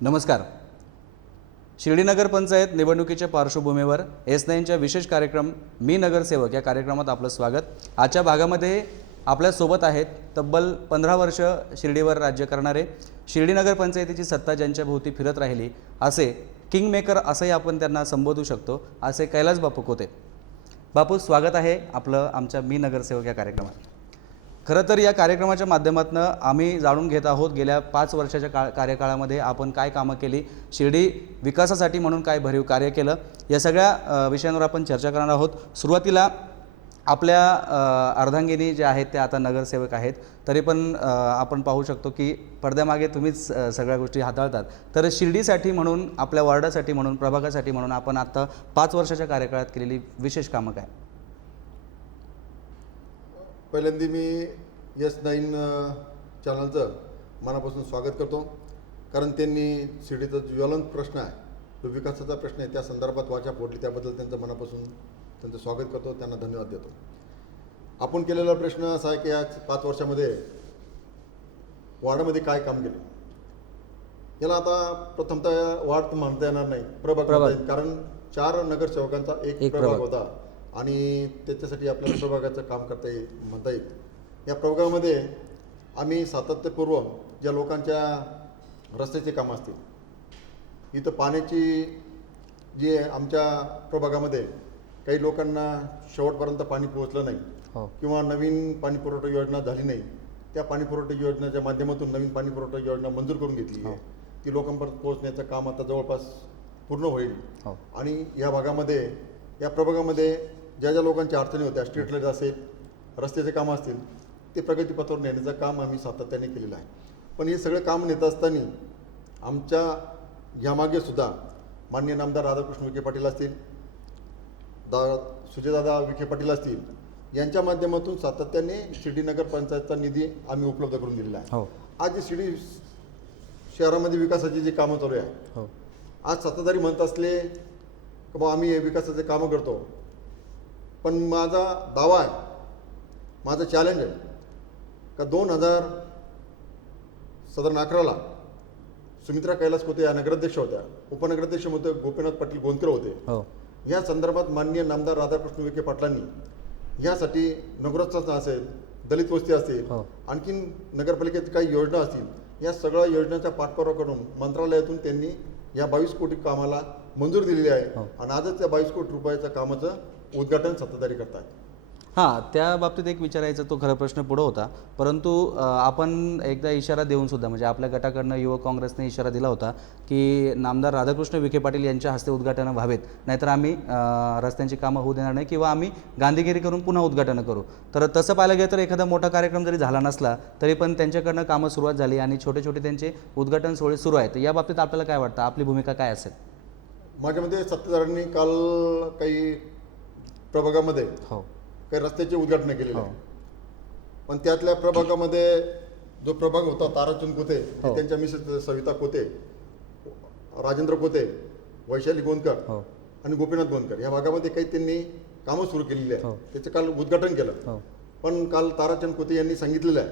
नमस्कार. शिर्डी नगर पंचायत निवडणुकीच्या पार्श्वभूमीवर S9च्या विशेष कार्यक्रम मी नगरसेवक या कार्यक्रमात आपलं स्वागत. आजच्या भागामध्ये आपल्या सोबत आहेत तब्बल 15 वर्ष शिर्डीवर राज्य करणारे, शिर्डी नगर पंचायतीची सत्ता ज्यांच्या भोवती फिरत राहिली असे किंगमेकर असंही आपण त्यांना संबोधू शकतो, असे कैलास बापू कोते. बापू, स्वागत आहे आपलं आमच्या मी नगरसेवक या कार्यक्रमात. खरं तर या कार्यक्रमाच्या माध्यमातून आम्ही जाणून घेत आहोत गेल्या 5 वर्षाच्या कार्यकाळामध्ये आपण काय कामं केली, शिर्डी विकासासाठी म्हणून काय भरीव कार्य केलं, या सगळ्या विषयांवर आपण चर्चा करणार आहोत. सुरुवातीला आपल्या अर्धांगिनी जे आहेत ते आता नगरसेवक आहेत, तरी पण आपण पाहू शकतो की पडद्यामागे तुम्हीच सगळ्या गोष्टी हाताळतात. तर शिर्डीसाठी म्हणून, आपल्या वॉर्डासाठी म्हणून, प्रभागासाठी म्हणून आपण आता 5 वर्षाच्या कार्यकाळात केलेली विशेष कामं काय? पहिल्यांदा मी S9 चॅनलचं मनापासून स्वागत करतो, कारण त्यांनी शिर्डीचा जो ज्वलंत प्रश्न आहे, जो विकासाचा प्रश्न आहे, त्या संदर्भात वाचा फोडली. त्याबद्दल त्यांचं मनापासून त्यांचं स्वागत करतो, त्यांना धन्यवाद देतो. आपण केलेला प्रश्न असा आहे की आज 5 वर्षामध्ये वार्डामध्ये काय काम केलं. याला आता प्रथमतः वार्ड म्हणता येणार नाही, प्रभाग म्हणता येईल, कारण 4 नगरसेवकांचा एक प्रभाग होता आणि त्याच्यासाठी आपल्याला प्रभागाचं काम करता येईल, म्हणता येईल. या प्रभागामध्ये आम्ही सातत्यपूर्व ज्या लोकांच्या रस्त्याचे कामं असतील, इथं पाण्याची जी आमच्या प्रभागामध्ये काही लोकांना शेवटपर्यंत पाणी पोहोचलं नाही किंवा नवीन पाणी पुरवठा योजना झाली नाही, त्या पाणी पुरवठा योजनेच्या माध्यमातून नवीन पाणी पुरवठा योजना मंजूर करून घेतली आहे. ती लोकांपर्यंत पोहोचण्याचं काम आता जवळपास पूर्ण होईल. आणि या भागामध्ये, या प्रभागामध्ये ज्या ज्या लोकांच्या अडचणी होत्या, स्ट्रीट लाईट असेल, रस्त्याचे कामं असतील, ते प्रगतीपथावर नेण्याचं काम आम्ही सातत्याने केलेलं आहे. पण हे सगळं काम नेत असताना आमच्या यामागे सुद्धा माननीय नामदार राधाकृष्ण विखे पाटील असतील, सुजयदादा विखे पाटील असतील, यांच्या माध्यमातून सातत्याने शिर्डी नगर पंचायतचा निधी आम्ही उपलब्ध करून दिलेला आहे. आज जे शिर्डी शहरामध्ये विकासाची जी कामं चालू आहे, आज सत्ताधारी म्हणत असले की बा आम्ही हे विकासाचे कामं करतो, पण माझा दावा आहे, माझं चॅलेंज आहे का 2011 सुमित्रा कैलास कोते या नगराध्यक्ष होत्या, उपनगराध्यक्ष होते गोपीनाथ पाटील गोंदकर होते. या संदर्भात माननीय नामदार राधाकृष्ण विखे पाटलांनी यासाठी नगरोत्सव असेल, दलित वस्ती असेल, आणखीन नगरपालिकेत काही योजना असतील, या सगळ्या योजनांचा पाठपुरावा करून मंत्रालयातून त्यांनी या 22 कोटी कामाला मंजूर दिलेली आहे. आणि आजच त्या 22 कोटी रुपयाच्या कामाचं उद्घाटन सत्ताधारी करतात. हां, त्या बाबतीत एक विचारायचा तो खरा प्रश्न पुढं होता, परंतु आपण एकदा इशारा देऊन सुद्धा, म्हणजे आपल्या गटाकडनं युवक काँग्रेसने इशारा दिला होता की नामदार राधाकृष्ण विखे पाटील यांच्या हस्ते उद्घाटनं व्हावेत, नाहीतर आम्ही रस्त्यांची कामं होऊ देणार नाही किंवा आम्ही गांधीगिरी करून पुन्हा उद्घाटनं करू. तर तसं पाहायला गेलं तर एखादा मोठा कार्यक्रम जरी झाला नसला तरी पण त्यांच्याकडनं कामं सुरुवात झाली आणि छोटे छोटे त्यांचे उद्घाटन सोहळे सुरू आहेत. या बाबतीत आपल्याला काय वाटतं, आपली भूमिका काय असेल? माझ्यामध्ये सत्ताधाऱ्यांनी काल काही प्रभागामध्ये काही रस्त्याचे उद्घाटन केलेले आहे, पण त्यातल्या प्रभागामध्ये जो प्रभाग होता ताराचंद कोते, त्यांच्या मिसेस सविता कोते, राजेंद्र कोते, वैशाली गोंदकर आणि गोपीनाथ गोंदकर, या भागामध्ये काही त्यांनी कामं सुरू केलेली आहे. त्याचं काल उद्घाटन केलं. पण काल ताराचंद कोते यांनी सांगितलेलं आहे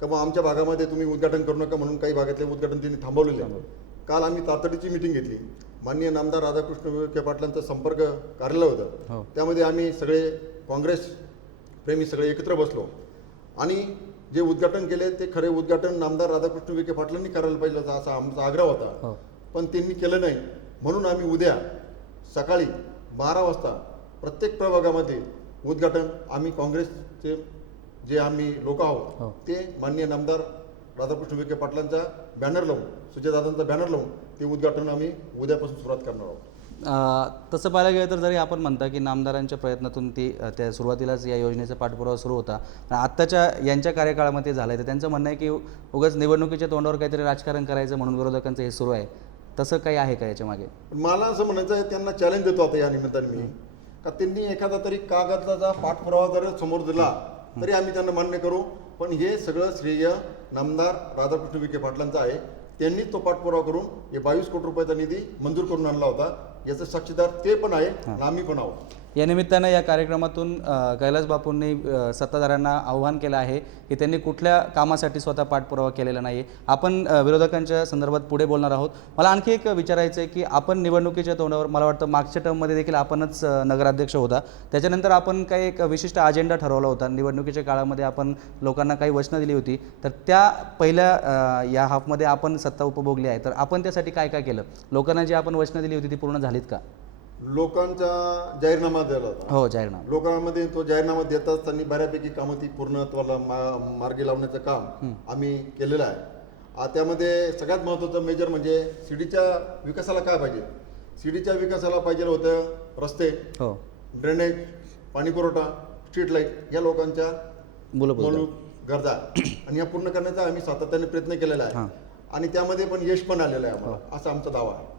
का मग आमच्या भागामध्ये तुम्ही उद्घाटन करू नका, म्हणून काही भागातले उद्घाटन त्यांनी थांबवलेले आहे. काल आम्ही तातडीची मिटिंग घेतली. माननीय नामदार राधाकृष्ण विखे पाटलांचं संपर्क कार्यालय होतं, त्यामध्ये आम्ही सगळे काँग्रेस प्रेमी सगळे एकत्र बसलो आणि जे उद्घाटन केले ते खरे उद्घाटन नामदार राधाकृष्ण विखे पाटलांनी करायला पाहिजे होता, असा आमचा आग्रह होता. पण त्यांनी केलं नाही, म्हणून आम्ही उद्या सकाळी 12 वाजता प्रत्येक प्रभागामध्ये उद्घाटन आम्ही काँग्रेसचे जे आम्ही लोक आहोत ते माननीय नामदार राधाकृष्ण विखे पाटलांचा बॅनर लावून, सुजयदादांचा बॅनर लावून ते उद्घाटन आम्ही उद्यापासून सुरुवात करणार आहोत. तसं पाहायला गेलं तर जरी आपण म्हणता की नामदारांच्या प्रयत्नातून त्या सुरुवातीलाच या योजनेचा पाठपुरावा सुरू होता, आत्ताच्या यांच्या कार्यकाळामध्ये झालं आहे, तर त्यांचं म्हणणं आहे की उगाच निवडणुकीच्या तोंडावर काहीतरी राजकारण करायचं म्हणून विरोधकांचं हे सुरू आहे. तसं काही आहे का याच्या मागे? मला असं म्हणायचं आहे, त्यांना चॅलेंज देतो आता या निमित्ताने मी, का त्यांनी एखादा तरी कागदाचा पाठपुरावा जर समोर दिला तरी आम्ही त्यांना मान्य करू, पण हे सगळं श्रेय नामदार राधाकृष्ण विखे पाटलांचं आहे. त्यांनी तो पाठपुरावा करून हे 22 कोटी रुपयाचा निधी मंजूर करून आणला होता, याचा साक्षीदार ते पण आहे आणि आम्ही पण आहोत. या निमित्तानं या कार्यक्रमातून कैलास बापूंनी सत्ताधाऱ्यांना आव्हान केलं आहे की त्यांनी कुठल्या कामासाठी स्वतः पाठपुरावा केलेला नाही. आपण विरोधकांच्या संदर्भात पुढे बोलणार आहोत. मला आणखी एक विचारायचं आहे की आपण निवडणुकीच्या तोंडावर, मला वाटतं मागच्या टर्ममध्ये देखील आपणच नगराध्यक्ष होता, त्याच्यानंतर आपण काही एक विशिष्ट अजेंडा ठरवला होता. निवडणुकीच्या काळामध्ये आपण लोकांना काही वचनं दिली होती, तर त्या पहिल्या या हाफमध्ये आपण सत्ता उपभोगली आहे, तर आपण त्यासाठी काय काय केलं? लोकांना जी आपण वचनं दिली होती ती पूर्ण झालीत का? लोकांचा जाहीरनामा दिला होता. हो, जाहीरनामा. लोकांमध्ये तो जाहीरनामा देताच त्यांनी बऱ्यापैकी कामं ती पूर्णत्वाला मार्गी लावण्याचं काम आम्ही केलेलं आहे. त्यामध्ये सगळ्यात महत्त्वाचं मेजर म्हणजे शिर्डीच्या विकासाला काय पाहिजे. शिर्डीच्या विकासाला पाहिजे होतं रस्ते, हो, ड्रेनेज, पाणी पुरवठा, स्ट्रीट लाईट, या लोकांच्या मूलभूत गरजा आणि या पूर्ण करण्याचा आम्ही सातत्याने प्रयत्न केलेला आहे आणि त्यामध्ये पण यश पण आलेलं आहे आम्हाला, असा आमचा दावा आहे.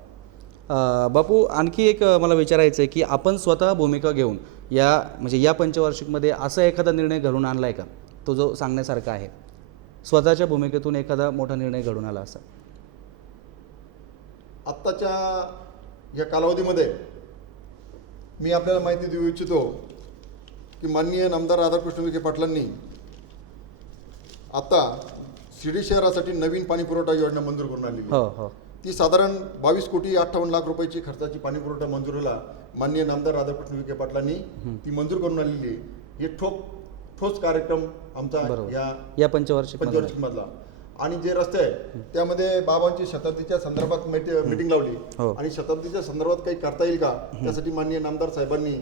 बापू, आणखी एक मला विचारायचं आहे की आपण स्वतः भूमिका घेऊन या पंचवार्षिकमध्ये असा एखादा निर्णय घडून आणला आहे का, तो जो सांगण्यासारखा आहे? स्वतःच्या भूमिकेतून एखादा मोठा निर्णय घडून आला असा? आत्ताच्या या कालावधीमध्ये मी आपल्याला माहिती देऊ इच्छितो की माननीय नामदार राधाकृष्ण विखे पाटलांनी आता शिर्डी शहरासाठी नवीन पाणी पुरवठा योजना मंजूर करून आलेली. हो. ती साधारण 22,58,00,000 रुपयाची खर्चाची पाणी पुरवठा मंजुरीला माननीय नामदार राधाकृष्ण विखे पाटलांनी ती मंजूर करून आलेली. हे ठोस कार्यक्रम आमचा या पंचवार्षिकमधला. आणि जे रस्ते आहे त्यामध्ये बाबांची शताब्दीच्या संदर्भात मीटिंग लावली आणि शताब्दीच्या संदर्भात काही करता येईल का, त्यासाठी माननीय नामदार साहेबांनी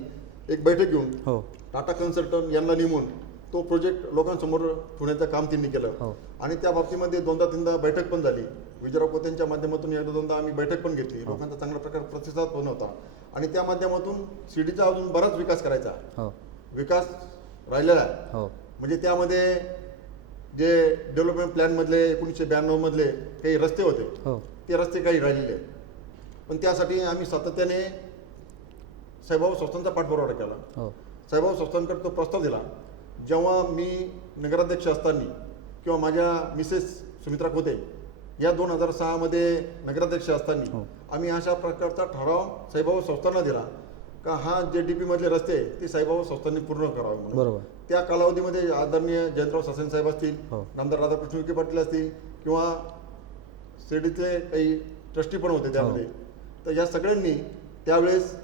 एक बैठक घेऊन टाटा कन्सल्टंट यांना नेमून तो प्रोजेक्ट लोकांसमोर ठेवण्याचं काम त्यांनी केलं आणि त्या बाबतीमध्ये 2दा-3दा बैठक पण झाली. विजयराव कोतेंच्या माध्यमातून 1-2दा आम्ही बैठक पण घेतली. लोकांचा चांगल्या प्रकारे प्रतिसाद पण होता आणि त्या माध्यमातून शिर्डीचा अजून बराच विकास करायचा, विकास राहिलेला आहे. म्हणजे त्यामध्ये जे डेव्हलपमेंट प्लॅनमधले 1992 मधले काही रस्ते होते ते रस्ते काही राहिलेले आहेत, पण त्यासाठी आम्ही सातत्याने साईबाबा संस्थांचा पाठपुरावा केला. साईबाबा संस्थांकडे तो प्रस्ताव दिला. जेव्हा मी नगराध्यक्ष असताना किंवा माझ्या मिसेस सुमित्रा खोते या 2006 नगराध्यक्ष असताना आम्ही अशा प्रकारचा ठराव साईबाबा संस्थांना दिला का हा जे DP मधले रस्ते ते साईबाबा संस्थांनी पूर्ण करावे म्हणून. बरोबर. त्या कालावधीमध्ये आदरणीय जयंतराव सासेन साहेब असतील, नामदार राधाकृष्ण विखे पाटील असतील किंवा शिर्डीचे काही ट्रस्टी पण होते त्यामध्ये, तर या सगळ्यांनी त्यावेळेस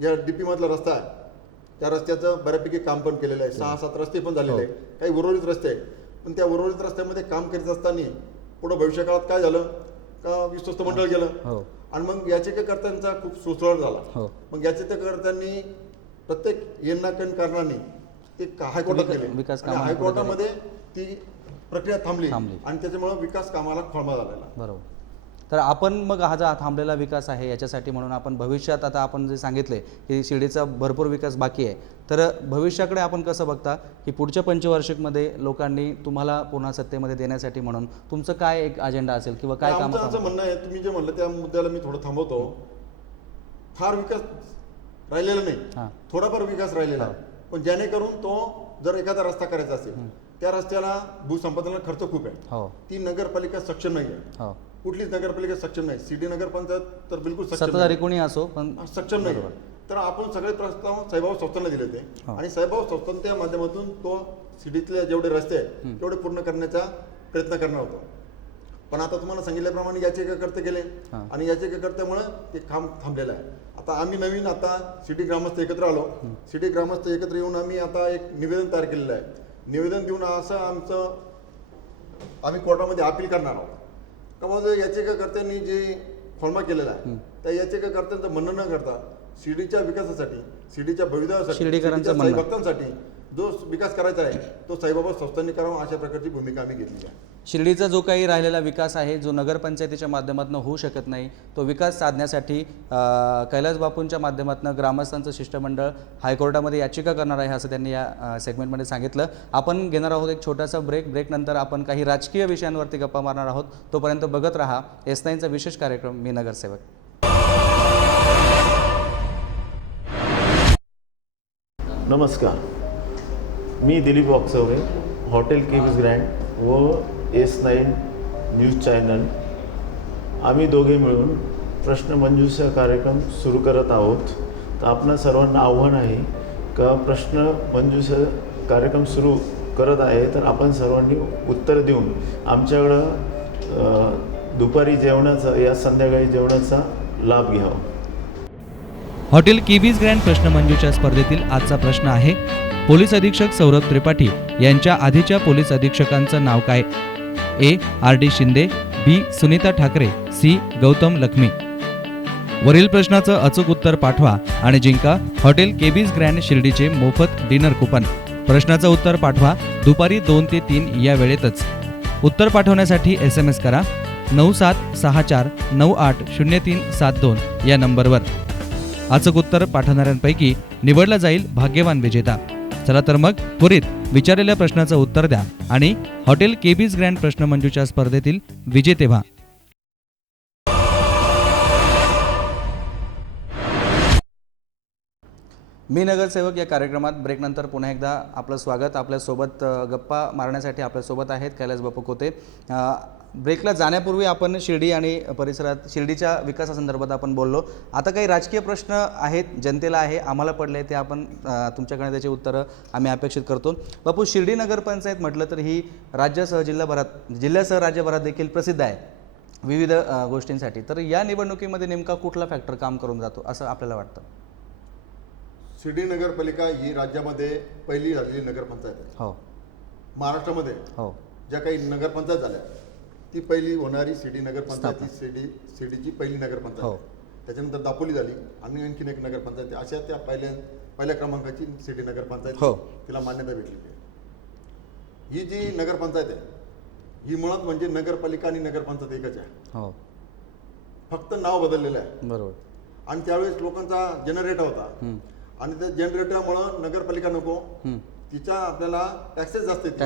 या DP मधला रस्ता आहे त्या रस्त्याचं बऱ्यापैकी काम पण केलेलं आहे. 6-7 रस्ते पण झालेले आहे, काही उर्वरित रस्ते आहेत. पण त्या उर्वरित रस्त्यामध्ये काम करीत असताना पुढं भविष्यकाळात काय झालं का विश्वस्त मंडळ गेलं आणि मग याचिकाकर्त्यांचा खूप सुसरळ झाला. मग याचिकाकर्त्यांनी प्रत्येक येणाकण कारणाने ते हायकोर्टात गेले आणि हायकोर्टामध्ये ती प्रक्रिया थांबली आणि त्याच्यामुळे विकास कामाला खोळंबा झालेला. बरोबर. तर आपण मग हा जो थांबलेला विकास आहे याच्यासाठी म्हणून आपण भविष्यात, आता आपण जे सांगितले की शिर्डीचा भरपूर विकास बाकी आहे, तर भविष्याकडे आपण कसं बघता की पुढच्या पंचवार्षिकमध्ये लोकांनी तुम्हाला पुन्हा सत्तेमध्ये देण्यासाठी म्हणून तुमचं काय एक अजेंडा असेल किंवा काय काम? आमचं म्हणणं आहे, तुम्ही जे म्हणलं त्या मुद्द्याला मी थोडं थांबवतो. फार विकास राहिलेला नाही, थोडाफार विकास राहिलेला आहे, पण जेणेकरून तो जर एखादा रस्ता करायचा असेल त्या रस्त्याला भूसंपादनाला खर्च खूप आहे. ती नगरपालिका सक्षम नाही आहे, कुठलीच नगरपालिका सक्षम नाही. सिटी नगरपंचायत तर बिलकुल सत्ताधारी कोणी असो पण सक्षम नाही. तर आपण सगळे प्रस्ताव साईबाबा संस्थांना दिले होते आणि साईबाबा संस्थांच्या माध्यमातून तो सिटीतले जेवढे रस्ते आहेत तेवढे पूर्ण करण्याचा प्रयत्न करणार होतो. पण आता तुम्हाला सांगितल्याप्रमाणे याचिकाकर्ते गेले आणि याचिकाकर्त्यामुळे ते काम थांबलेलं आहे. आता आम्ही नवीन सिटी ग्रामस्थ एकत्र आलो. सिटी ग्रामस्थ एकत्र येऊन आम्ही आता एक निवेदन तयार केलेलं आहे. निवेदन देऊन असं आम्ही कोर्टामध्ये अपील करणार आहोत का मग याचिकाकर्त्यांनी जे खोळंबा केलेला आहे त्या याचिकाकर्त्यांचं म्हणणं न करता शिर्डीच्या विकासासाठी, शिर्डीच्या भवितव्यासाठी, भक्तांसाठी जो विकास करायचा आहे तो साईबाबा संस्थांनी करावा अशा प्रकारची भूमिका आम्ही घेतली आहे. शिर्डीचा जो काही राहिलेला विकास आहे, जो नगरपंचायतीच्या माध्यमातून होऊ शकत नाही, तो विकास साधण्यासाठी कैलास बापूंच्या माध्यमातून ग्रामस्थांचं शिष्टमंडळ हायकोर्टामध्ये याचिका करणार आहे असं त्यांनी या सेगमेंटमध्ये सांगितलं. आपण घेणार आहोत एक छोटासा ब्रेकनंतर आपण काही राजकीय विषयांवरती गप्पा मारणार आहोत. तोपर्यंत बघत राहा S9चा विशेष कार्यक्रम मी नगरसेवक. नमस्कार, मी Dilip Wakchaure, hotel Kings Grand व S9 न्यूज चॅनल आम्ही दोघे मिळून प्रश्नमंजुषा कार्यक्रम सुरू करत आहोत. तर आपणा सर्वांना आव्हान आहे का प्रश्न मंजुषा कार्यक्रम सुरू करत आहे तर आपण सर्वांनी उत्तर देऊन आमच्याकडं दुपारी जेवणाचा या संध्याकाळी जेवणाचा लाभ घ्यावा. हॉटेल केबीज ग्रँड प्रश्नमंजुषा स्पर्धेतील आजचा प्रश्न आहे, पोलीस अधीक्षक सौरभ त्रिपाठी यांच्या आधीच्या पोलीस अधीक्षकांचं नाव काय? ए. आर डी शिंदे, बी. सुनीता ठाकरे, सी. गौतम लक्ष्मी. वरील प्रश्नाचं अचूक उत्तर पाठवा आणि जिंका हॉटेल केबीज ग्रँड शिर्डीचे मोफत डिनर कुपन. प्रश्नाचं उत्तर पाठवा दुपारी 2 ते 3 या वेळेतच. उत्तर पाठवण्यासाठी SMS करा 9764980372 या नंबरवर. अचूक उत्तर पाठवणाऱ्यांपैकी निवडला जाईल भाग्यवान विजेता. चला तर मग त्वरित विचारलेल्या प्रश्नाचं उत्तर द्या आणि हॉटेल केबीज ग्रँड प्रश्नमंजुषा स्पर्धेतील विजेते व्हा. मी नगरसेवक या कार्यक्रमात ब्रेकनंतर पुन्हा एकदा आपलं स्वागत. आपल्यासोबत गप्पा मारण्यासाठी आपल्यासोबत आहेत कैलास बापू कोते. ब्रेकला जाण्यापूर्वी आपण शिर्डी आणि परिसरात शिर्डीच्या विकासासंदर्भात आपण बोललो. आता काही राजकीय प्रश्न आहेत, जनतेला आहे, आम्हाला पडले, ते आपण तुमच्याकडे त्याची उत्तरं आम्ही अपेक्षित करतो. बापू, शिर्डी नगरपंचायत म्हटलं तर ही राज्यासह जिल्ह्यासह राज्यभरात देखील प्रसिद्ध आहे विविध गोष्टींसाठी. तर या निवडणुकीमध्ये नेमका कुठला फॅक्टर काम करून जातो असं आपल्याला वाटतं? शिर्डी नगरपालिका ही राज्यामध्ये पहिली झालेली नगरपंचायत आहे. हो. महाराष्ट्रामध्ये हो. ज्या काही नगरपंचायत झाल्या ती पहिली होणारी शिर्डी नगरपंचायत ही शिर्डीची पहिली नगरपंचायत. हो. त्याच्यानंतर दापोली झाली आणि आणखीन एक नगरपंचायत, अशा त्या पहिल्या क्रमांकाची शिर्डी नगरपंचायत हो. तिला मान्यता भेटलेली आहे. ही जी नगरपंचायत आहे ही मुळात म्हणजे नगरपालिका आणि नगरपंचायत एकच आहे. हो. फक्त नाव बदललेलं आहे. बरोबर. आणि त्यावेळेस लोकांचा जनरेटर होता आणि त्या जनरेटरमुळं नगरपालिका नको, तिच्या आपल्याला टॅक्सेस जास्त येतील,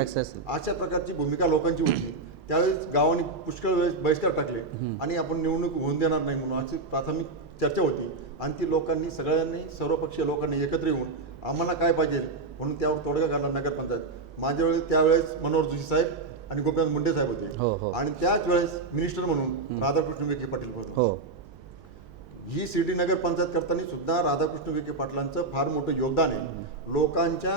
अशा प्रकारची भूमिका लोकांची होती. त्यावेळेस गावांनी पुष्कळ वेळेस बहिष्कार टाकले आणि आपण निवडणूक होऊन देणार नाही म्हणून अशी प्राथमिक चर्चा होती. आणि ती लोकांनी सगळ्यांनी सर्वपक्षीय लोकांनी एकत्र येऊन आम्हाला काय पाहिजे म्हणून त्यावर तोडगा काढला नगरपंचायत. माझ्या वेळेस त्यावेळेस मनोहर जोशी साहेब आणि गोपीनाथ मुंडे साहेब होते आणि त्याच वेळेस मिनिस्टर म्हणून राधाकृष्ण विखे पाटील होते. ही शिर्डी नगर पंचायत करताना सुद्धा राधाकृष्ण विखे पाटलांचं फार मोठं योगदान आहे. लोकांच्या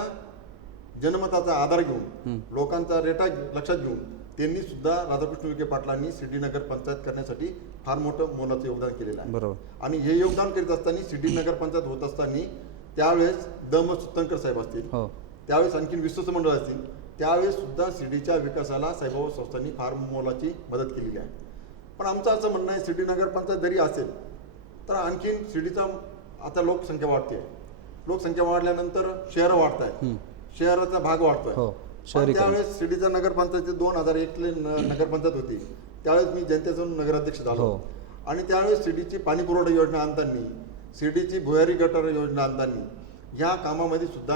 जनमताचा आधार घेऊन, लोकांचा रेटा लक्षात घेऊन त्यांनी सुद्धा राधाकृष्ण विखे पाटलांनी शिर्डी नगर पंचायत करण्यासाठी फार मोठं मोलाचं योगदान केलेलं आहे. बरोबर. आणि हे योगदान करीत असताना शिर्डी नगर पंचायत होत असताना त्यावेळेस दम सुतनकर साहेब असतील, त्यावेळेस आणखीन विश्वस्त मंडळ असतील, त्यावेळेस सुद्धा शिर्डीच्या विकासाला साईबाबा संस्थांनी फार मोलाची मदत केलेली आहे. पण आमचं असं म्हणणं आहे, शिर्डी नगर पंचायत जरी असेल तर आणखीन शिर्डीचा आता लोकसंख्या वाढते. लोकसंख्या वाढल्यानंतर शहरं वाढत आहेत, शहराचा भाग वाढतोय. त्यावेळेस शिर्डीचा नगरपंचायत 2001 नगरपंचायत होती, त्यावेळेस मी जनतेचा नगराध्यक्ष झालो. आणि त्यावेळेस शिर्डीची पाणी पुरवठा योजना आणताना, शिर्डीची भुयारी गटार योजना आणताना ह्या कामामध्ये सुद्धा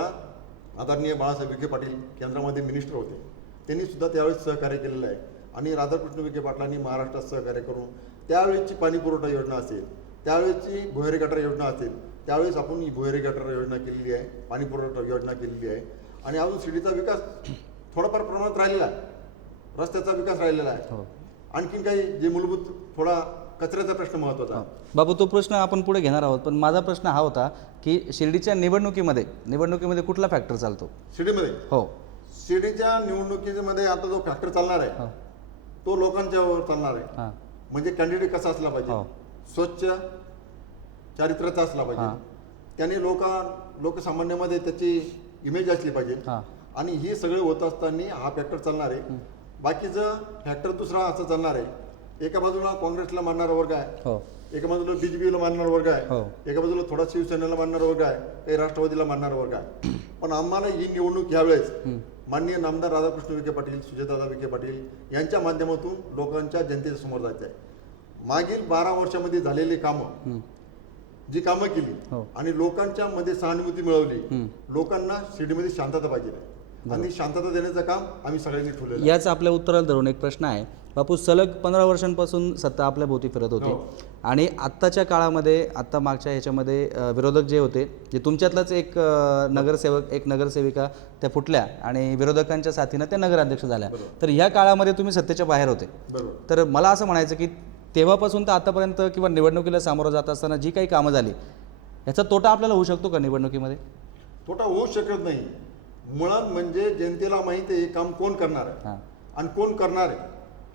आदरणीय बाळासाहेब विखे पाटील केंद्रामध्ये मिनिस्टर होते, त्यांनी सुद्धा त्यावेळेस सहकार्य केलेलं आहे. आणि राधाकृष्ण विखे पाटलांनी महाराष्ट्रात सहकार्य करून त्यावेळेसची पाणी पुरवठा योजना असेल, त्यावेळेसची भुयारी गटार योजना असेल, त्यावेळेस आपण ही भुयारी गटार योजना केलेली आहे, पाणी पुरवठा योजना केलेली आहे. आणि अजून शिर्डीचा विकास थोडाफार प्रमाणात राहिलेला आहे, रस्त्याचा विकास राहिलेला आहे. आणखीन काही जे मूलभूत थोडा कचऱ्याचा प्रश्न महत्त्वाचा. बाबू, तो प्रश्न आपण पुढे घेणार आहोत, पण माझा प्रश्न हा होता की शिर्डीच्या निवडणुकीमध्ये कुठला फॅक्टर चालतो शिर्डीमध्ये? हो, शिर्डीच्या निवडणुकीमध्ये आता जो फॅक्टर चालणार आहे तो लोकांच्यावर चालणार आहे. म्हणजे कॅन्डिडेट कसा असला पाहिजे, स्वच्छ चारित्र्याचा असला पाहिजे, त्याने लोकसामान्यामध्ये त्याची इमेज असली पाहिजे. आणि हे सगळे होत असताना हा फॅक्टर चालणार आहे. बाकीचं फॅक्टर दुसरा असं चालणार आहे, एका बाजूला काँग्रेसला मानणारा वर्ग आहे, एका बाजूला BJPला मानणारा वर्ग आहे, एका बाजूला थोडा शिवसेनेला मानणारा वर्ग आहे, काही राष्ट्रवादीला मानणारा वर्ग आहे. पण आम्हाला ही निवडणूक यावेळेस माननीय नामदार राधाकृष्ण विखे पाटील, सुजयदादा विखे पाटील यांच्या माध्यमातून लोकांच्या जनतेच्या समोर जायचं आहे. मागील 12 वर्षामध्ये झालेली कामं, जी कामं केली आणि लोकांच्या मध्ये सहानुभूती मिळवली, लोकांना शिर्डीमध्ये शांतता पाहिजे आणि शांतता देण्याचं काम आम्ही सगळ्यांनी ठेवलेलं. याच आपल्या उत्तराला धरून एक प्रश्न आहे बापू. सलग 15 वर्षांपासून सत्ता आपल्या भोवती फिरत होती आणि आत्ताच्या काळामध्ये, आत्ता मागच्या ह्याच्यामध्ये विरोधक जे होते, जे तुमच्यातलाच एक नगरसेवक, एक नगरसेविका त्या फुटल्या आणि विरोधकांच्या साथीनं त्या नगराध्यक्ष झाल्या. तर ह्या काळामध्ये तुम्ही सत्तेच्या बाहेर होते. तर मला असं म्हणायचं की तेव्हापासून तर आतापर्यंत किंवा निवडणुकीला सामोरं जात असताना जी काही कामं झाली याचा तोटा आपल्याला होऊ शकतो का निवडणुकीमध्ये? तोटा होऊ शकत नाही. मुळात म्हणजे जनतेला माहिती आहे हे काम कोण करणार आहे हां. आणि कोण करणार आहे.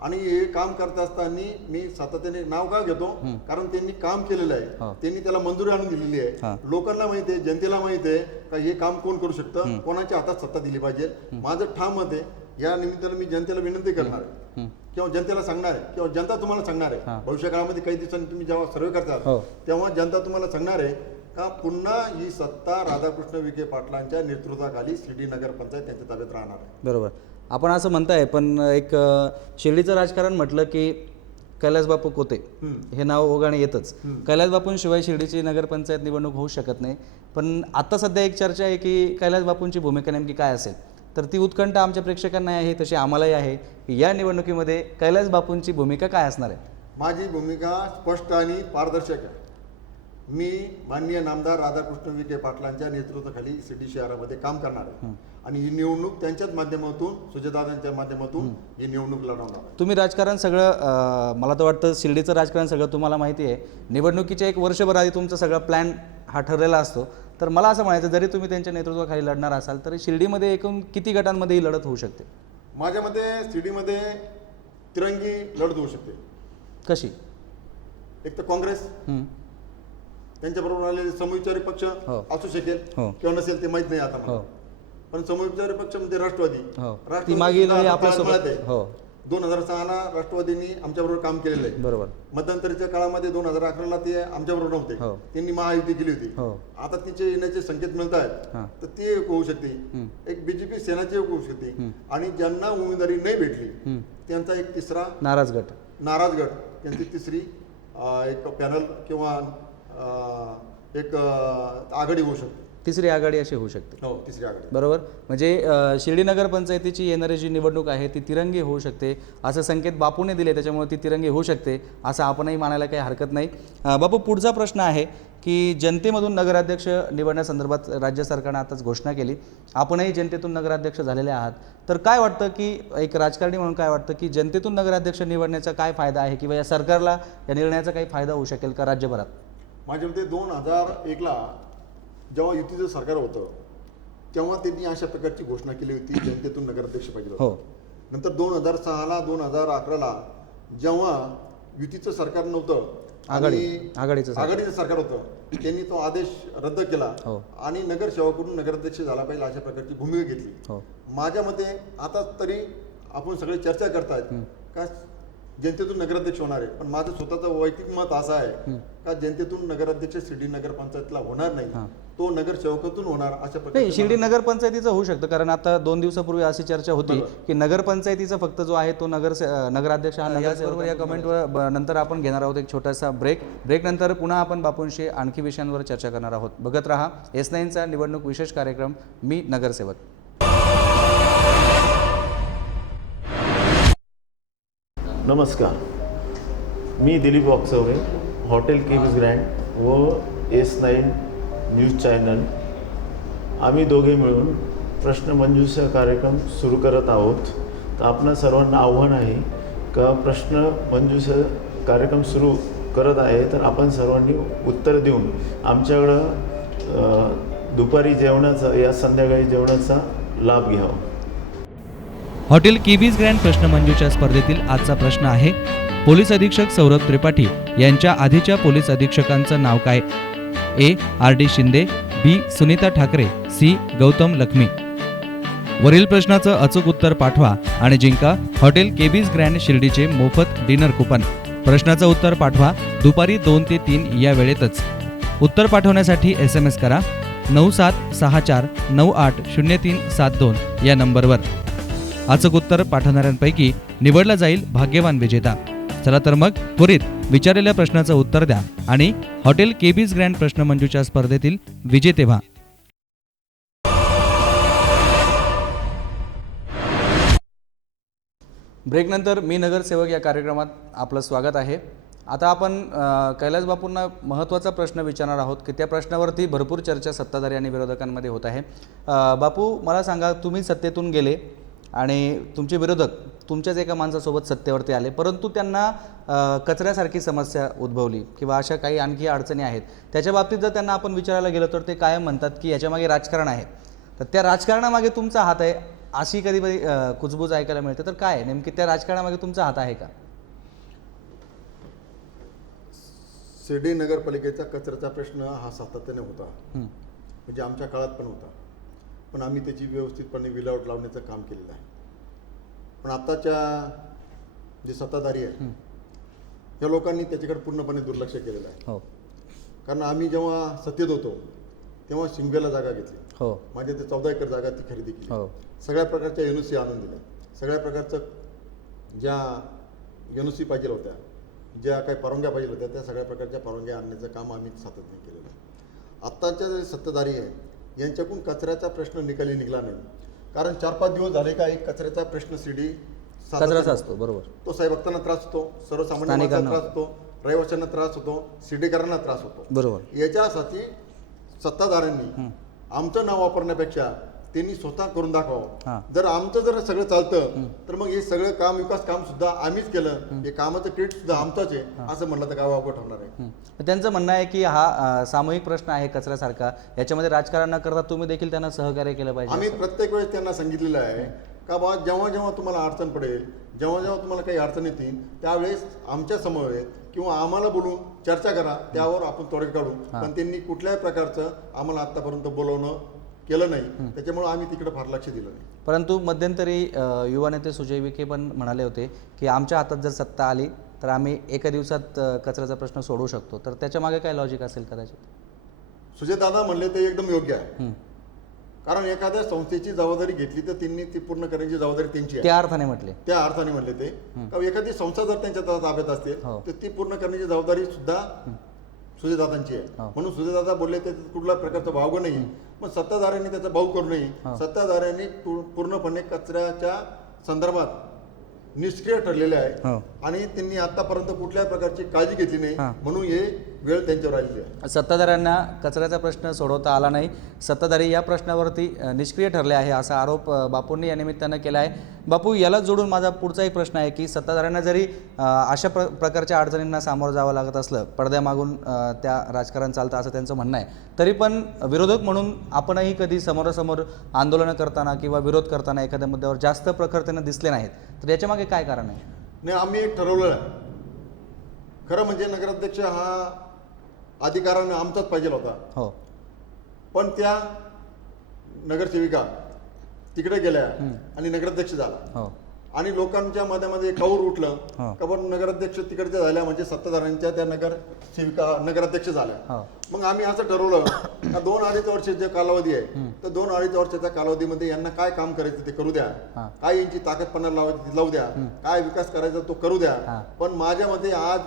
आणि हे काम करत असताना मी सातत्याने नाव का घेतो, कारण त्यांनी काम केलेलं हो. आहे, त्यांनी त्याला मंजुरी आणून दिलेली हां. आहे. लोकांना माहिती आहे, जनतेला माहिती आहे का हे काम कोण करू शकतं, कोणाच्या हातात सत्ता दिली पाहिजे. माझं ठाम मत आहे. या निमित्तानं मी जनतेला विनंती करणार आहे किंवा जनतेला सांगणार आहे किंवा जनता तुम्हाला सांगणार आहे. हां. भविष्य काळामध्ये काही दिवसांनी तुम्ही जेव्हा सर्वे करताल हो. तेव्हा जनता तुम्हाला सांगणार आहे का पुन्हा ही सत्ता राधाकृष्ण विखे पाटलांच्या नेतृत्वाखाली शिर्डी नगर पंचायत त्यांच्या ताब्यात राहणार आहे. बरोबर. आपण असं म्हणताय, पण एक शिर्डीचं राजकारण म्हटलं की कैलासबापू कोते हे नाव ओघाने येतच. कैलासबापूंशिवाय शिर्डीची नगरपंचायत निवडणूक होऊ शकत नाही. पण आता सध्या एक चर्चा आहे की कैलासबापूंची भूमिका नेमकी काय असेल, तर ती उत्कंठा आमच्या प्रेक्षकांना आहे, तशी आम्हालाही आहे की या निवडणुकीमध्ये कैलासबापूंची भूमिका काय असणार आहे. माझी भूमिका स्पष्ट आणि पारदर्शक आहे. मी माननीय नामदार राधाकृष्ण विखे पाटलांच्या नेतृत्वाखाली शिर्डी शहरामध्ये काम करणार आहे आणि ही निवडणूक त्यांच्याच माध्यमातून, सुजयदादांच्या माध्यमातून ही निवडणूक लढवणार आहे. तुम्ही राजकारण सगळं मला तर वाटतं शिर्डीचं राजकारण सगळं तुम्हाला माहिती आहे. निवडणुकीच्या एक वर्षभर आधी तुमचा सगळा प्लॅन हा ठरलेला असतो. तर मला असं म्हणायचं, जरी तुम्ही त्यांच्या नेतृत्वाखाली लढणार असाल तरी शिर्डीमध्ये एकूण किती गटांमध्ये ही लढत होऊ शकते? माझ्या मते शिर्डीमध्ये तिरंगी लढत होऊ शकते. कशी? एक तर काँग्रेस, त्यांच्याबरोबर आलेले समविचारी पक्ष हो. असू शकेल हो. किंवा नसेल ते माहित नाही आता मला. हो. पण समविचारी पक्ष म्हणजे राष्ट्रवादी. हो. राष्ट्रवादी ती मागील सुद्धा आता आपल्यासोबत. मिळत आहे. हो. 2006ला राष्ट्रवादींनी आमच्याबरोबर काम केलेलं आहे. बरोबर. मध्यंतरीच्या काळामध्ये 2011ला ते आमच्याबरोबर नव्हते. हो. त्यांनी महायुती केली होती. हो. आता तिचे येण्याचे संकेत मिळत आहेत. हां. तर ती एक होऊ शकते. एक बीजेपी सेनाची एक होऊ शकते. आणि ज्यांना उमेदवारी नाही भेटली त्यांचा एक तिसरा नाराज गट. नाराज गट, त्यांची तिसरी एक पॅनल किंवा एक आघाडी होऊ शकते. तिसरी आघाडी अशी होऊ शकते. हो, तिसरी आघाडी. बरोबर. म्हणजे शिर्डी नगरपंचायतीची येणारी जी निवडणूक आहे ती तिरंगी होऊ शकते असं संकेत बापूने दिले, त्याच्यामुळे ती तिरंगी होऊ शकते असं आपणही मानायला काही हरकत नाही. बापू, पुढचा प्रश्न आहे की जनतेमधून नगराध्यक्ष निवडण्यासंदर्भात राज्य सरकारने आताच घोषणा केली. आपणही जनतेतून नगराध्यक्ष झालेले आहात. तर काय वाटतं की एक राजकारणी म्हणून काय वाटतं की जनतेतून नगराध्यक्ष निवडण्याचा काय फायदा आहे किंवा या सरकारला या निर्णयाचा काही फायदा होऊ शकेल का राज्यभरात? माझ्या मते 2001ला जेव्हा युतीचं सरकार होतं तेव्हा त्यांनी अशा प्रकारची घोषणा केली होती, जनतेतून नगराध्यक्ष पाहिजे होतं. हो. नंतर 2006ला 2011ला जेव्हा युतीचं सरकार नव्हतं, आघाडीचं सरकार होतं, त्यांनी तो आदेश रद्द केला हो. आणि नगरसेवकाकडून नगराध्यक्ष झाला पाहिजे अशा प्रकारची भूमिका घेतली. हो. माझ्या मते आता तरी आपण सगळे चर्चा करतायत का जनतेतून नगराध्यक्ष होणार आहे, पण माझं स्वतःचं वैयक्तिक मत असं आहे का जनतेतून नगराध्यक्ष शिर्डी नगरपंचायतला होणार नाही, तो नगरसेवकातून होणार अशा नाही. प्रकारे. शिर्डी नगरपंचायतीचं होऊ शकतं, कारण आता 2 दिवसापूर्वी अशी चर्चा होती बरोबर. की नगरपंचायतीचा फक्त जो आहे तो नगराध्यक्ष हा नगरसेवक. या कमेंटवर नंतर आपण घेणार आहोत एक छोटासा ब्रेक नंतर पुन्हा आपण बापूंशी आणखी विषयांवर चर्चा करणार आहोत. बघत रहा S9चा निवडणूक विशेष कार्यक्रम मी नगरसेवक. नमस्कार, मी दिलीप वाकचौरे, हॉटेल केबीज ग्रँड व S9 न्यूज चॅनल आम्ही दोघे मिळून प्रश्नमंजुषा कार्यक्रम सुरू करत आहोत. तर आपणा सर्वांना आव्हान आहे का प्रश्नमंजुषा कार्यक्रम सुरू करत आहे तर आपण सर्वांनी उत्तर देऊन आमच्याकडं दुपारी जेवणाचा या संध्याकाळी जेवणाचा लाभ घ्यावा. हॉटेल केबीज ग्रँड प्रश्नमंजुषा स्पर्धेतील आजचा प्रश्न आहे, पोलीस अधीक्षक सौरभ त्रिपाठी यांच्या आधीच्या पोलीस अधीक्षकांचं नाव काय? A. RD Shinde, B. Sunita Thackeray, C. Gautam Lakshmi. वरील प्रश्नाचं अचूक उत्तर पाठवा आणि जिंका हॉटेल केबीज ग्रँड शिर्डीचे मोफत डिनर कुपन. प्रश्नाचं उत्तर पाठवा दुपारी 2 ते 3 या वेळेतच. उत्तर पाठवण्यासाठी SMS करा 9764980372 या नंबरवर. अचूक उत्तर पाठवणाऱ्यांपैकी निवडला जाईल भाग्यवान विजेता. चला तर मग त्वरित विचारलेल्या प्रश्नाचं उत्तर द्या आणि हॉटेल केबीज ग्रँड प्रश्नमंजुषा स्पर्धेतील विजेते व्हा. ब्रेकनंतर मी नगरसेवक या कार्यक्रमात आपलं स्वागत आहे. आता आपण कैलासबापूंना महत्त्वाचा प्रश्न विचारणार आहोत की त्या प्रश्नावरती भरपूर चर्चा सत्ताधारी आणि विरोधकांमध्ये होत आहे. बापू, मला सांगा, तुम्ही सत्तेतून गेले आणि तुमचे विरोधक तुमच्याच एका माणसासोबत सत्तेवरती आले, परंतु त्यांना कचऱ्यासारखी समस्या उद्भवली किंवा अशा काही आणखी अडचणी आहेत, त्याच्या बाबतीत जर त्यांना आपण विचारायला गेलो तर ते कायम म्हणतात की याच्यामागे राजकारण आहे. तर त्या राजकारणामागे तुमचा हात आहे अशी कधी कुजबूज ऐकायला मिळते, तर काय नेमकी त्या राजकारणामागे तुमचा हात आहे का? शिर्डी नगरपालिकेचा कचऱ्याचा प्रश्न हा सातत्याने होता, म्हणजे आमच्या काळात पण होता, पण आम्ही त्याची व्यवस्थितपणे विल्हेवाट लावण्याचं काम केलेलं आहे. पण आत्ताच्या जे सत्ताधारी आहेत या लोकांनी त्याच्याकडे पूर्णपणे दुर्लक्ष केलेलं आहे. हो कारण आम्ही जेव्हा सत्तेत होतो तेव्हा शिंगवेला जागा घेतली, हो म्हणजे ते 14 एकर जागा ती खरेदी केली, हो सगळ्या प्रकारच्या एनओसी आणून दिल्या, सगळ्या प्रकारचं ज्या एनओसी पाहिजे होत्या, ज्या काही परवानग्या पाहिजे होत्या त्या सगळ्या प्रकारच्या परवानग्या आणण्याचं काम आम्ही सातत्याने केलेलं आहे. आत्ताच्या जे सत्ताधारी आहे यांच्याकडून कचऱ्याचा प्रश्न निकाली निघाला नाही. कारण 4-5 दिवस झाले का एक कचऱ्याचा प्रश्न शिर्डी कचराचा असतो. बरोबर. तो साहेब भक्तांना त्रास होतो, सर्वसामान्य माणसाला त्रास होतो, रहिवाशांना त्रास होतो, शिर्डीकरांना त्रास होतो. बरोबर. याच्यासाठी सत्ताधाऱ्यांनी आमचं नाव वापरण्यापेक्षा त्यांनी स्वतः करून दाखवावं. जर आमचं जर सगळं चालतं तर मग हे सगळं काम विकास काम सुद्धा आम्हीच केलं, हे कामाचं क्रेडिट सुद्धा आमचंच आहे असं म्हणलं तर काय वावगं ठरणार आहे. त्यांचं म्हणणं आहे की हा सामूहिक प्रश्न आहे कचऱ्यासारखा, याच्यामध्ये राजकारण न करता तुम्ही देखील त्यांना सहकार्य केलं पाहिजे. आम्ही प्रत्येक वेळेस त्यांना सांगितलेलं आहे का बा जेव्हा जेव्हा तुम्हाला अडचण पडेल, जेव्हा जेव्हा तुम्हाला काही अडचण येतील त्यावेळेस आमच्या समवेत किंवा आम्हाला बोलून चर्चा करा, त्यावर आपण तोडगा काढू. पण त्यांनी कुठल्याही प्रकारचं आम्हाला आतापर्यंत बोलवणं केलं नाही, त्याच्यामुळे आम्ही तिकडे फार लक्ष दिलं नाही. परंतु मध्यंतरी युवा नेते सुजय विखे पण म्हणाले होते की आमच्या हातात जर सत्ता आली तर आम्ही एका दिवसात कचऱ्याचा प्रश्न सोडवू शकतो. तर त्याच्या मागे काय लॉजिक असेल कदाचित? सुजयदादा म्हणले ते एकदम योग्य आहे. कारण एखाद्या संस्थेची जबाबदारी घेतली तर त्यांनी ती पूर्ण करण्याची जबाबदारी त्यांची आहे. त्या अर्थाने म्हटले, त्या अर्थाने म्हणले ते का एखादी संस्था जर त्यांच्या ताब्यात असेल तर ती पूर्ण करण्याची जबाबदारी सुद्धा सुजयदादांची आहे. म्हणून सुजयदादा बोलले ते कुठल्या प्रकारचा भाव नाही, पण सत्ताधाऱ्यांनी त्याचा भाव करू नये. सत्ताधाऱ्यांनी पूर्णपणे कचऱ्याच्या संदर्भात निष्क्रिय ठरलेले आहे आणि त्यांनी आतापर्यंत कुठल्याही प्रकारची काळजी घेतली नाही, म्हणून हे वेळ त्यांच्यावर आलेली आहे. सत्ताधाऱ्यांना कचऱ्याचा प्रश्न सोडवता आला नाही, सत्ताधारी या प्रश्नावरती निष्क्रिय ठरले आहे असा आरोप बापूंनी या निमित्तानं केला आहे. बापू, याला जोडून माझा पुढचा एक प्रश्न आहे की सत्ताधाऱ्यांना जरी अशा प्रकारच्या अडचणींना सामोरं जावं लागत असलं, पडद्यामागून त्या राजकारण चालतं असं त्यांचं म्हणणं आहे, तरी पण विरोधक म्हणून आपणही कधी समोरासमोर आंदोलनं करताना किंवा विरोध करताना एखाद्या मुद्द्यावर जास्त प्रखरतेनं दिसले नाहीत, तर याच्यामागे काय कारण आहे? नाही, आम्ही एक ठरवलं आहे. खरं म्हणजे नगराध्यक्ष हा अधिकाराने आमचाच पाहिजे होता. हो. पण त्या नगरसेविका तिकडे गेल्या आणि नगराध्यक्ष झाला. हो. आणि लोकांच्या मध्ये कौर उठलं का पण नगराध्यक्ष तिकडच्या झाल्या म्हणजे सत्ताधाऱ्यांच्या त्या नगरसेविका नगराध्यक्ष झाल्या. मग आम्ही असं ठरवलं का 2-2.5 वर्षाचा कालावधी आहे, तर 2-2.5 वर्षाच्या कालावधीमध्ये यांना काय काम करायचं ते करू द्या, काय यांची ताकदपणा लावू द्या, काय विकास करायचा तो करू द्या. पण माझ्या मते आज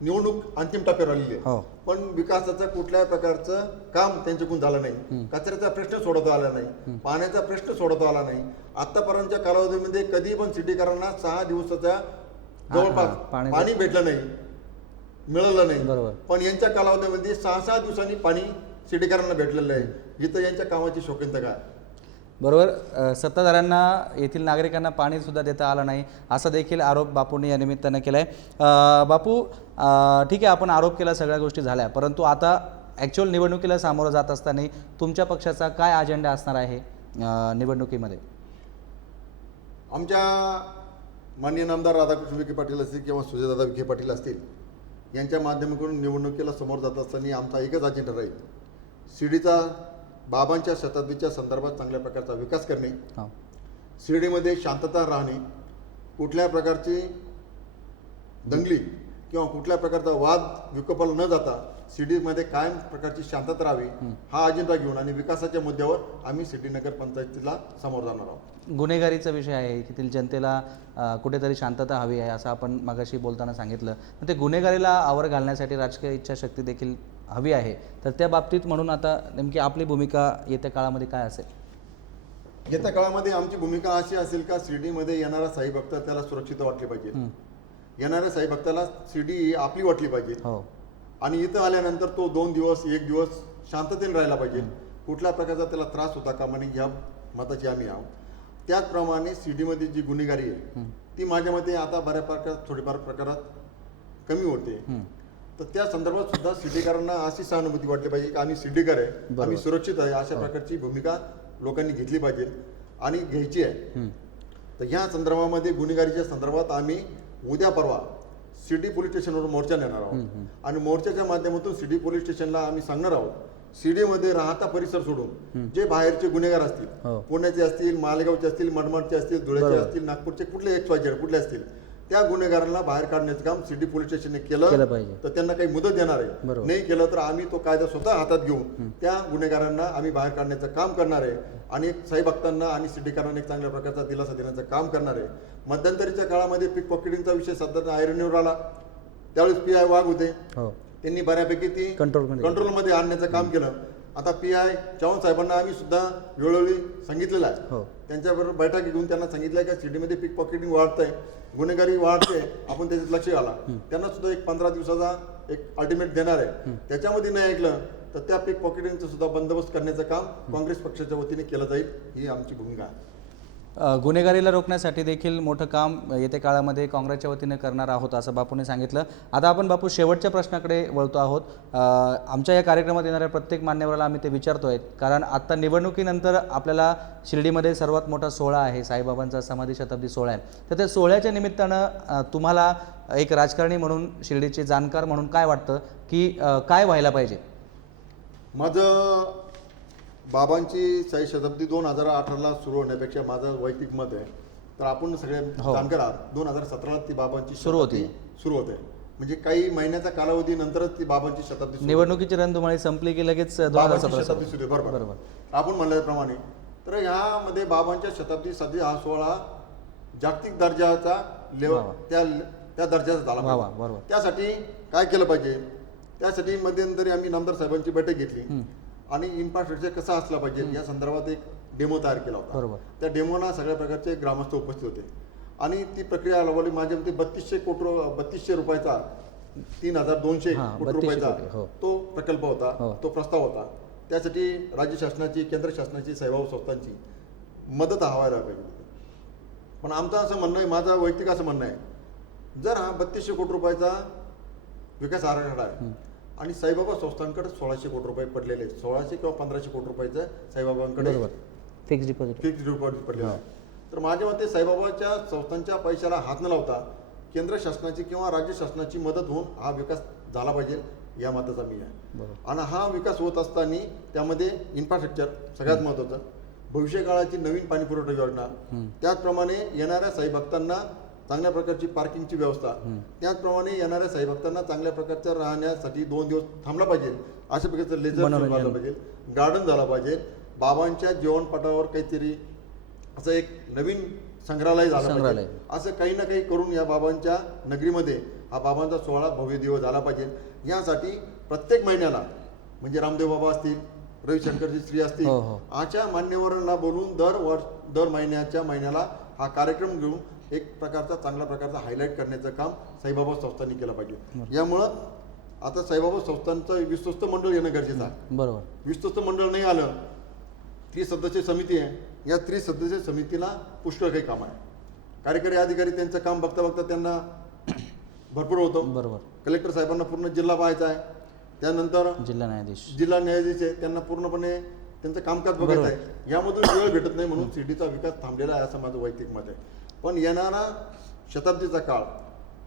निवडणूक अंतिम टप्प्यावर आलेली आहे, पण विकासाचं कुठल्याही प्रकारचं काम त्यांच्याकडून झालं नाही. कचऱ्याचा प्रश्न सोडवता आला नाही, पाण्याचा प्रश्न सोडवता आला नाही. आतापर्यंतच्या कालावधीमध्ये कधी पण सिटीकरांना 6 दिवसाच्या जवळपास पाणी भेटलं नाही, मिळालं नाही. पण यांच्या कालावधीमध्ये 6-6 दिवसांनी पाणी सिटीकरांना भेटलेलं आहे. इथं यांच्या कामाची शोकीनता काय? बरोबर. सत्ताधाऱ्यांना येथील नागरिकांना पाणीसुद्धा देता आलं नाही असा देखील आरोप बापूंनी या निमित्तानं केला आहे. बापू, ठीक आहे, आपण आरोप केला, सगळ्या गोष्टी झाल्या, परंतु आता ॲक्च्युअल निवडणुकीला सामोरं जात असताना तुमच्या पक्षाचा काय अजेंडा असणार आहे निवडणुकीमध्ये? आमच्या माननीय नामदार राधाकृष्ण विखे पाटील असतील किंवा सुजयदादा विखे पाटील असतील, यांच्या माध्यमातून निवडणुकीला समोर जात असताना आमचा एकच अजेंडा राहील, शिर्डीचा बाबांच्या शताब्दीच्या संदर्भात चांगल्या प्रकारचा विकास करणे, शिर्डीमध्ये शांतता राहणे, कुठल्या प्रकारची दंगली किंवा कुठल्या प्रकारचा वाद विकोपाला न जाता शिर्डीमध्ये कायम प्रकारची शांतता राहावी, हा अजेंडा घेऊन आणि विकासाच्या मुद्द्यावर आम्ही शिर्डी नगर पंचायतीला समोर जाणार आहोत. गुन्हेगारीचा विषय आहे, तेथील जनतेला कुठेतरी शांतता हवी आहे असं आपण मगाशी बोलताना सांगितलं. ते गुन्हेगारीला आवर घालण्यासाठी राजकीय इच्छाशक्ती देखील हवी आहे, तर त्या बाबतीत म्हणून आता नेमकी आपली भूमिका येत्या काळामध्ये काय असेल? येत्या काळामध्ये आमची भूमिका अशी असेल का शिर्डीमध्ये येणारा साई भक्त त्याला सुरक्षित वाटली पाहिजे, येणाऱ्या साई भक्ताला शिर्डी ही आपली वाटली पाहिजे, आणि इथं आल्यानंतर तो 2 दिवस 1 दिवस शांततेने राहायला पाहिजे, कुठल्या प्रकारचा त्याला त्रास होता कामा नये, ह्या मताची आम्ही आहोत. त्याचप्रमाणे सीडीमध्ये जी गुन्हेगारी आहे ती माझ्या मते आता थोडीफार प्रकारात कमी होते. तर त्या संदर्भात सुद्धा सिडीकरांना अशी सहानुभूती वाटली पाहिजे की आम्ही सिडीकर आहे, आम्ही सुरक्षित आहे, अशा प्रकारची भूमिका लोकांनी घेतली पाहिजे आणि घ्यायची आहे. तर ह्या संदर्भामध्ये गुन्हेगारीच्या संदर्भात आम्ही उद्या परवा सिटी पोलीस स्टेशनवर मोर्चा नेणार आहोत आणि मोर्चाच्या माध्यमातून सिटी पोलीस स्टेशनला आम्ही सांगणार आहोत सिडीमध्ये राहता परिसर सोडून जे बाहेरचे गुन्हेगार असतील, पुण्याचे असतील, मालेगावचे असतील, मडमडचे असतील, धुळ्याचे असतील, नागपूरचे कुठले XYZ कुठले असतील, त्या गुन्हेगारांना बाहेर काढण्याचं काम सिटी पोलीस स्टेशनने केलं तर त्यांना काही मुदत देणार आहे. नाही केलं तर आम्ही तो कायदा स्वतः हातात घेऊन त्या गुन्हेगारांना आम्ही बाहेर काढण्याचं काम करणार आहे आणि एक साई भक्तांना आणि सिटीकरांना एक चांगल्या प्रकारचा दिलासा देण्याचं काम करणार आहे. मध्यंतरीच्या काळामध्ये पिक पॉकेटिंगचा विषय सध्या ऐरणीवर आला, त्यावेळेस PI वाघ होते, त्यांनी बऱ्यापैकी ती कंट्रोलमध्ये आणण्याचं काम केलं. आता PI चव्हाण साहेबांना आम्ही सुद्धा वेळोवेळी सांगितलेलं आहे, त्यांच्याबरोबर बैठक घेऊन त्यांना सांगितलंय की सिटीमध्ये पिक पॉकेटिंग वाढतंय, गुन्हेगारी वाढते, आपण त्याच्यात लक्ष घाला. त्यांना सुद्धा एक 15 दिवसाचा एक अल्टिमेट देणार आहे. त्याच्यामध्ये नाही ऐकलं तर त्या पिक पॉकेटिंगचं सुद्धा बंदोबस्त करण्याचं काम काँग्रेस पक्षाच्या वतीने केलं जाईल, ही आमची भूमिका आहे. गुन्हेगारीला रोखण्यासाठी देखील मोठं काम येत्या काळामध्ये काँग्रेसच्या वतीने करणार आहोत असं बापूने सांगितलं. आता आपण बापू शेवटच्या प्रश्नाकडे वळतो आहोत. आमच्या या कार्यक्रमात येणाऱ्या प्रत्येक मान्यवराला आम्ही ते विचारतो आहेत, कारण आत्ता निवडणुकीनंतर आपल्याला शिर्डीमध्ये सर्वात मोठा सोहळा आहे, साईबाबांचा समाधी शताब्दी सोहळा आहे. तर त्या सोहळ्याच्या निमित्तानं तुम्हाला एक राजकारणी म्हणून, शिर्डीचे जाणकार म्हणून काय वाटतं की काय व्हायला पाहिजे? माझं बाबांची साई शताब्दी 2018ला सुरू होण्यापेक्षा माझं वैयक्तिक मत आहे, तर आपण सगळे जाणकार आहात 2017ला ती बाबांची सुरू होते. म्हणजे काही महिन्याचा कालावधी नंतरच ती बाबांची शताब्दी, निवडणुकीची रणधुमाळी संपली की लगेच शताब्दी सुरू. बरोबर आपण म्हणल्याप्रमाणे. तर ह्यामध्ये बाबांच्या शताब्दी साठी हा सोहळा जागतिक दर्जाचा त्या दर्जाचा झाला पाहिजे. त्यासाठी काय केलं पाहिजे? त्यासाठी मध्यंतरी आम्ही नामदार साहेबांची बैठक घेतली आणि इन्फ्रास्ट्रक्चर कसं असलं पाहिजे या संदर्भात एक डेमो तयार केला होता. त्या डेमोला सगळ्या प्रकारचे ग्रामस्थ उपस्थित होते आणि ती प्रक्रिया लावली. माझ्या मते 3200 रुपयाचा 3200 कोटी रुपयाचा तो प्रकल्प होता, तो प्रस्ताव होता. त्यासाठी राज्य शासनाची, केंद्र शासनाची, सेवाभावी संस्थांची मदत हवायला पाहिजे. पण आमचं असं म्हणणं आहे, माझं वैयक्तिक असं म्हणणं आहे, जर हा 3200 कोटी रुपयाचा विकास आराखडा आहे आणि साईबाबा संस्थांकडे 1600 कोटी रुपये पडलेले, 1600 किंवा 1500 कोटी रुपयाचं साईबाबांकडे फिक्स डिपॉझिट पडलेलं आहे, तर माझ्या मते साईबाबाच्या संस्थांच्या पैशाला हात न लावता केंद्र शासनाची किंवा राज्य शासनाची मदत होऊन हा विकास झाला पाहिजे, या मताचा मी आहे. आणि हा विकास होत असताना त्यामध्ये इन्फ्रास्ट्रक्चर सगळ्यात महत्त्वाचं, भविष्यकाळाची नवीन पाणी पुरवठा योजना, त्याचप्रमाणे येणाऱ्या साईभक्तांना चांगल्या प्रकारची पार्किंगची व्यवस्था, त्याचप्रमाणे येणाऱ्या साईभक्तांना चांगल्या प्रकारच्या राहण्यासाठी 2 दिवस थांबला पाहिजे अशा प्रकारचं लेझर झालं पाहिजे, गार्डन झालं पाहिजे, बाबांच्या जीवनपटावर काहीतरी असं एक नवीन संग्रहालय झालं पाहिजे. असं काही ना काही करून या बाबांच्या नगरीमध्ये हा बाबांचा सोहळा भव्य दिवस झाला पाहिजे. यासाठी प्रत्येक महिन्याला म्हणजे रामदेव बाबा असतील, रविशंकरजी श्री असतील, अशा मान्यवरांना बोलून दर महिन्याला हा कार्यक्रम घेऊन एक प्रकारचा चांगल्या प्रकारचा हायलाईट करण्याचं काम साईबाबा संस्थांनी केलं पाहिजे. यामुळं आता साईबाबा संस्थांचं विश्वस्त मंडळ येणं गरजेचं आहे. बरोबर. विश्वस्त मंडळ नाही आलं, 30 सदस्य समिती आहे, या 30 सदस्य समितीला पुष्कळ काही काम आहे. कार्यकारी अधिकारी त्यांचं काम बघता बघता त्यांना भरपूर होतं. बरोबर. कलेक्टर साहेबांना पूर्ण जिल्हा पाहायचा आहे, त्यानंतर जिल्हा न्यायाधीश आहे, त्यांना पूर्णपणे त्यांचं कामकाज बघायचं आहे. यामधून वेळ भेटत नाही, म्हणून सिटीचा विकास थांबलेला आहे असं माझं वैयक्तिक मत आहे. पण येणारा शताब्दीचा काळ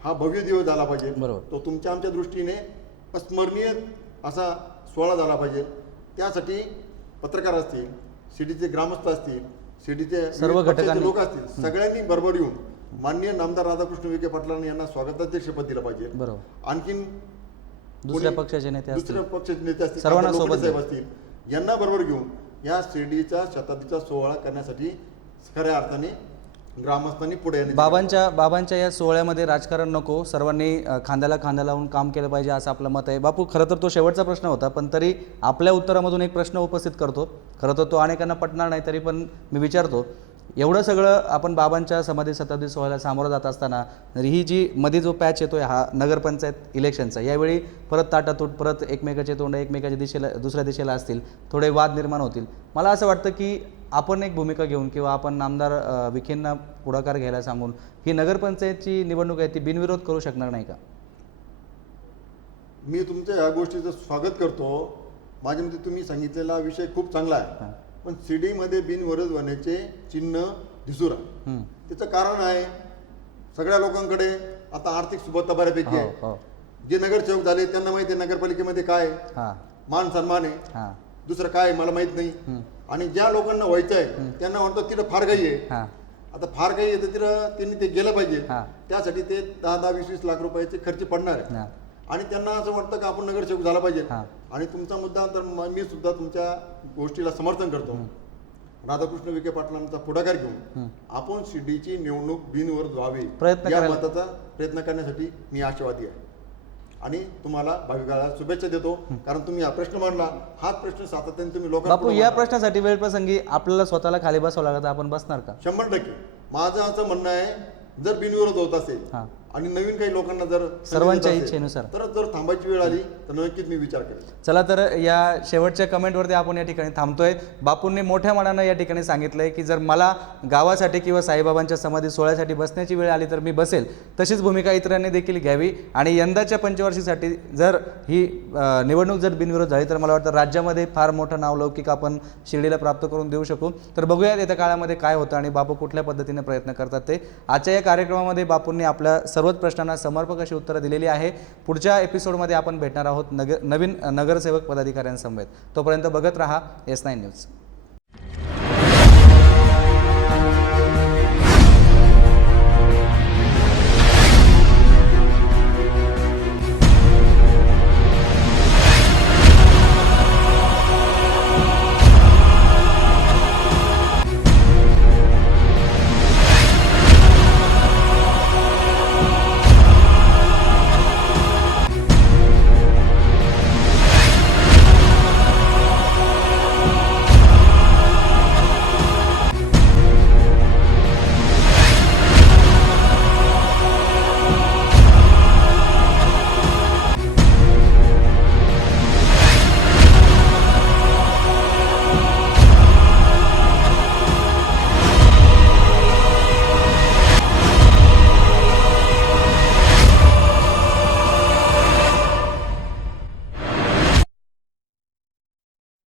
हा भव्य दिवस झाला पाहिजे, तो तुमच्या आमच्या दृष्टीने अस्मरणीय असा सोहळा झाला पाहिजे. त्यासाठी पत्रकार असतील, सिटीचे ग्रामस्थ असतील, सिटीचे सर्व घटकाचे लोक असतील, सगळ्यांनी बरोबर येऊन माननीय नामदार राधाकृष्ण विखे पाटलांनी यांना स्वागताध्यक्षपद दिलं पाहिजे. आणखीन दुसऱ्या पक्षाचे नेते असतील, सर्वांना सोबत साहेब असतील, यांना बरोबर घेऊन या शिर्डीचा शताब्दीचा सोहळा करण्यासाठी खऱ्या अर्थाने ग्रामस्थांनी पुढे बाबांच्या या सोहळ्यामध्ये राजकारण नको, सर्वांनी खांद्याला खांदा लावून काम केलं पाहिजे असं आपलं मत आहे. बापू, खरं तर तो शेवटचा प्रश्न होता, पण तरी आपल्या उत्तरामधून एक प्रश्न उपस्थित करतो. खरं तर तो अनेकांना पटणार नाही, तरी पण मी विचारतो. एवढं सगळं आपण बाबांच्या समाधी शताब्दी सोहळ्याला सामोरं जात असताना ही जी मध्ये जो पॅच येतोय हा नगरपंचायत इलेक्शनचा, यावेळी परत ताटातूट, परत एकमेकाचे तोंड एकमेकाच्या दिशेला दुसऱ्या दिशेला असतील, थोडे वाद निर्माण होतील. मला असं वाटतं की आपण एक भूमिका घेऊन किंवा आपण आमदार विखेंना पुढाकार घ्यायला सांगून ही नगरपंचायतची निवडणूक आहे ती बिनविरोध करू शकणार नाही का? मी तुमच्या ह्या गोष्टीचं स्वागत करतो. माझ्या मते तुम्ही सांगितलेला विषय खूप चांगला आहे, पण सीडीमध्ये बिनविरोध होण्याचे चिन्ह दिसू राहिले. त्याचं कारण आहे सगळ्या लोकांकडे आता आर्थिक सुबत्ता बऱ्यापैकी आहे. हो. जे नगरसेवक झाले त्यांना माहिती आहे नगरपालिकेमध्ये काय आहे. हां मान सन्मान आहे, हां दुसरं काय आहे मला माहित नाही. आणि ज्या लोकांना व्हायचं आहे त्यांना म्हणतात तिथं फार काही आहे. हां आता फार काही आहे तर तिथं त्यांनी ते गेलं पाहिजे. हां. त्यासाठी ते 10-20 लाख रुपयाचे खर्च पडणार आहे. हां. आणि त्यांना असं वाटतं की आपण नगरसेवक झाला पाहिजे. हां. आणि तुमचा मुद्दा तर मी सुद्धा तुमच्या गोष्टीला समर्थन करतो. राधाकृष्ण विखे पाटलांचा पुढाकार घेऊन आपण शिर्डीची निवडणूक बिनविरोध व्हावी प्रयत्न या करायला- मताचा प्रयत्न करण्यासाठी मी आशावादी आहे. आणि तुम्हाला भावी काळात शुभेच्छा देतो, कारण तुम्ही हा प्रश्न मांडला. हाच प्रश्न सातत्याने तुम्ही बापू, लोकांना या प्रश्नासाठी वेळ प्रसंगी आपल्याला स्वतःला खाली बसावं लागतं, आपण बसणार का? 100%. माझं असं म्हणणं आहे, जर बिनविरोध होत असेल हां. आणि नवीन काही लोकांना जर सर्वांच्या संधी देत असेल, इच्छेनुसार. तर जर थांबायची वेळ आली तर नक्कीच मी विचार करेन. चला तर या शेवटच्या कमेंटवरती आपण या ठिकाणी थांबतोय. बापूंनी मोठ्या मनानं या ठिकाणी सांगितलंय की जर मला गावासाठी किंवा साईबाबांच्या समाधी सोहळ्यासाठी बसण्याची वेळ आली तर मी बसेल. तशीच भूमिका इतरांनी देखील घ्यावी. आणि यंदाच्या पंचवार्षिकसाठी जर ही निवडणूक जर बिनविरोध झाली तर मला वाटतं राज्यामध्ये फार मोठं नावलौकिक आपण शिर्डीला प्राप्त करून देऊ शकू. तर बघूयात येत्या काळामध्ये काय होतं आणि बापू कुठल्या पद्धतीने प्रयत्न करतात ते. आजच्या या कार्यक्रमामध्ये बापूंनी आपल्या सर्वच प्रश्नांना समर्पक अशी उत्तरं दिलेली आहे. पुढच्या एपिसोडमध्ये आपण भेटणार आहोत नवीन नगरसेवक पदाधिकाऱ्यांसमवेत. तोपर्यंत बघत रहा S9 न्यूज.